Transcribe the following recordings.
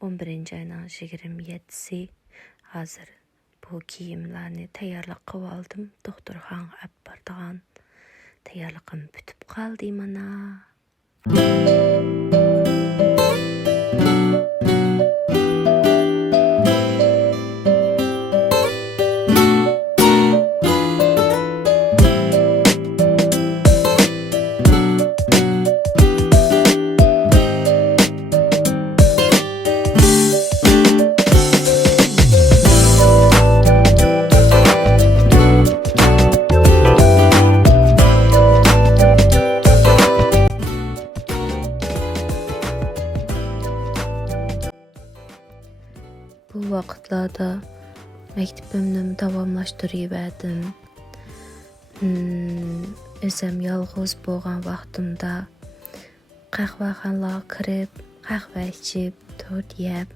11 ayının 27'si hazır bu kiyimlerini tayyorlab qilib oldim. Doktorxonaga olib bordigan tayyorligim bitib qoldi mana. Bu vakitlarda mektebimni davamlaştırıverdim. Özüm yalğız bo'lgan vaqtimda qahvaxonalarga kirib, qahva ichib, tort yeb,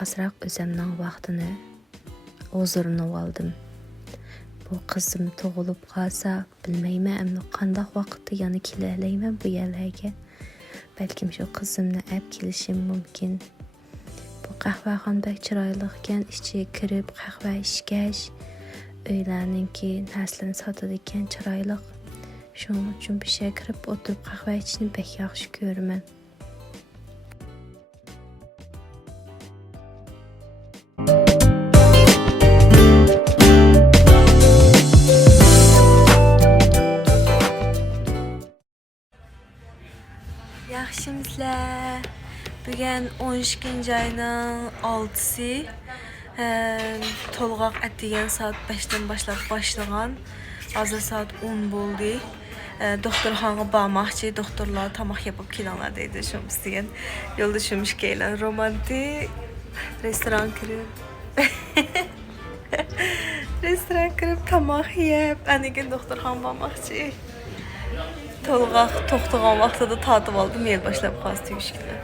azroq o'zimning vaqtini o'zimni oldim. Bu qizim tug'ilib qolsa, bilmayman endi qanday vaqtda yana kelalayman bu yerlarga. Balkim shu qizimni olib kelishim mumkin. Bu qahvaxona bek chiroyli ekan, ichiga kirib qahva ichgach, uylarninki narslarni sotadi ekan chiroyli. Shuning uchun bir şey kirib o'tirib qahva ichishni bek yaxshi ko'raman. Yaxshimisizlar? Bugün 12 ayının 6'sı. Tolgaq etigen saat 5'ten başlagan. Hazır saat 10 oldu. Doktorxonaga bormoqchi, doktorlar tamoq yapıp kelinglar deydi. Şumuz degan yo'lda shumish kelgan romantik restoran kirib. Restoran kirib tamoq yeb, anikin doktorxonaga bormoqchi. Tolgaq to'xtagan vaqtida tatib oldim, yel boshlab qoldi tuyushkilar.